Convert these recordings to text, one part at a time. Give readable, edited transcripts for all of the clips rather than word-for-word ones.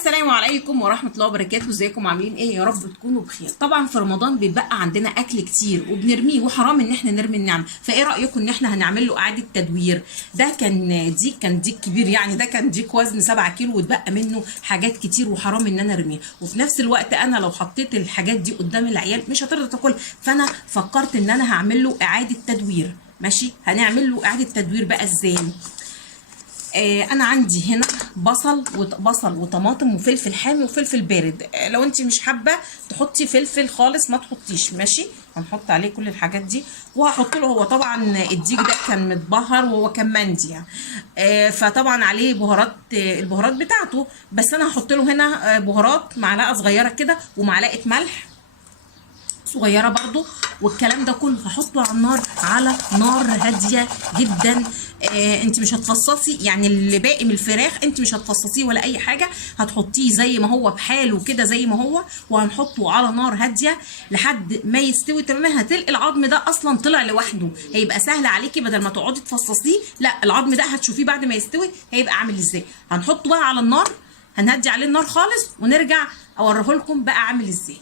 السلام عليكم ورحمة الله وبركاته. ازيكم عاملين ايه؟ يا رب تكونوا بخير. طبعا في رمضان بيتبقى عندنا اكل كتير وبنرميه، وحرام ان احنا نرمي النعمة. فايه رأيكم ان احنا هنعمل له اعادة تدوير؟ ده كان ديك كبير، يعني ده كان ديك وزن 7 كيلو واتبقى منه حاجات كتير، وحرام ان انا ارميه. وفي نفس الوقت انا لو حطيت الحاجات دي قدام العيال مش هترضى تاكل، فانا فكرت ان انا هعمل له اعادة تدوير. ماشي، هنعمل له اعادة تدوير بقى ازاي؟ انا عندي هنا بصل وطماطم وفلفل حامي وفلفل بارد. لو انت مش حابه تحطي فلفل خالص ما تحطيش. ماشي، هنحط عليه كل الحاجات دي، وهحط له، هو طبعا الديك ده كان متبهر وهو كان مندي يعني. فطبعا عليه بهارات، البهارات بتاعته، بس انا هحط له هنا بهارات معلقه صغيره كده ومعلقه ملح صغيره برضو، والكلام ده كله هحطه على النار، على نار هاديه جدا. انت مش هتفصصي يعني اللي باقي من الفراخ، انت مش هتفصصيه ولا اي حاجه، هتحطيه زي ما هو بحاله كده زي ما هو، وهنحطه على نار هاديه لحد ما يستوي تماما. هتلقي العظم ده اصلا طلع لوحده، هيبقى سهل عليكي بدل ما تقعدي تفصصيه. لا، العظم ده هتشوفيه بعد ما يستوي هيبقى عامل ازاي. هنحطه بقى على النار، هنهدي عليه النار خالص، ونرجع اوريه لكم بقى عامل ازاي.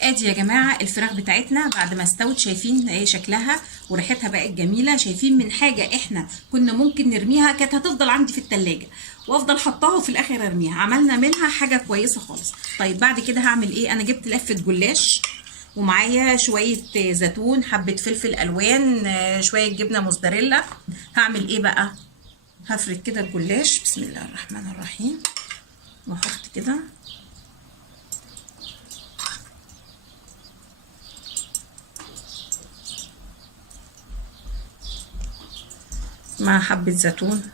ادي يا جماعه الفراخ بتاعتنا بعد ما استوت، شايفين ايه شكلها وريحتها بقت جميله. شايفين من حاجه احنا كنا ممكن نرميها كانت هتفضل عندي في التلاجة وافضل حطاها وفي الاخر ارميها، عملنا منها حاجه كويسه خالص. طيب بعد كده هعمل ايه؟ انا جبت لفه جلاش ومعايا شويه زيتون، حبه فلفل الوان، شويه جبنه موزاريلا. هعمل ايه بقى؟ هفرد كده الجلاش، بسم الله الرحمن الرحيم، واحط كده مع حبة زيتون،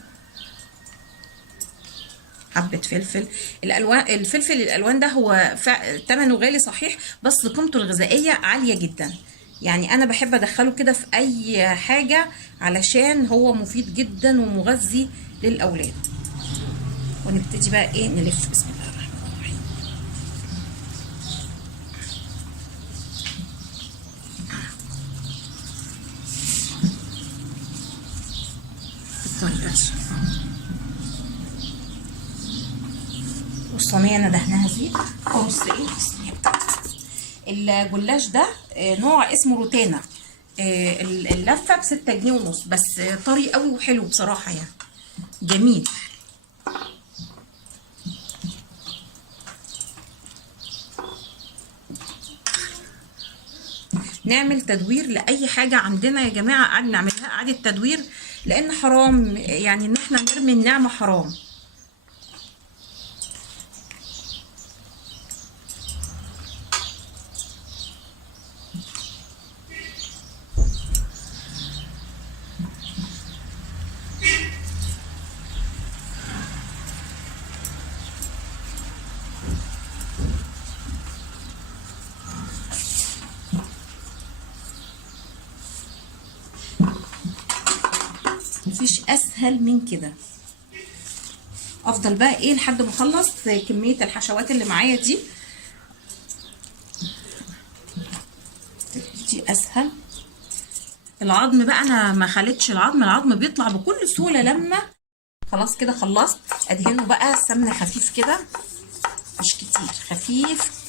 حبة فلفل الألوان. الفلفل الألوان ده هو ثمنه غالي صحيح، بس قيمته الغذائية عالية جدا. يعني أنا بحب أدخله كده في أي حاجة علشان هو مفيد جدا ومغذي للأولاد. ونبتدي بقى إيه، نلف، بسم الله الرحمن الرحيم. بالطريقة دي، والصينيه ندهناها زيت. بص ايه الصينيه بتاعتي، الجلاش ده نوع اسمه روتانا. اللفه ب6 جنيه ونص، بس طري قوي وحلو بصراحه، يعني جميل. نعمل تدوير لاي حاجه عندنا يا جماعه، قعدنا نعملها اعاده تدوير، لان حرام يعني ان احنا نرمي النعمه، حرام. مفيش اسهل من كده. افضل بقى ايه لحد ما اخلص كميه الحشوات اللي معايا دي اسهل. العظم بقى انا ما خليتش العظم بيطلع بكل سهوله لما خلاص كده خلصت. ادهنه بقى سمنه خفيف كده، مش كتير، خفيف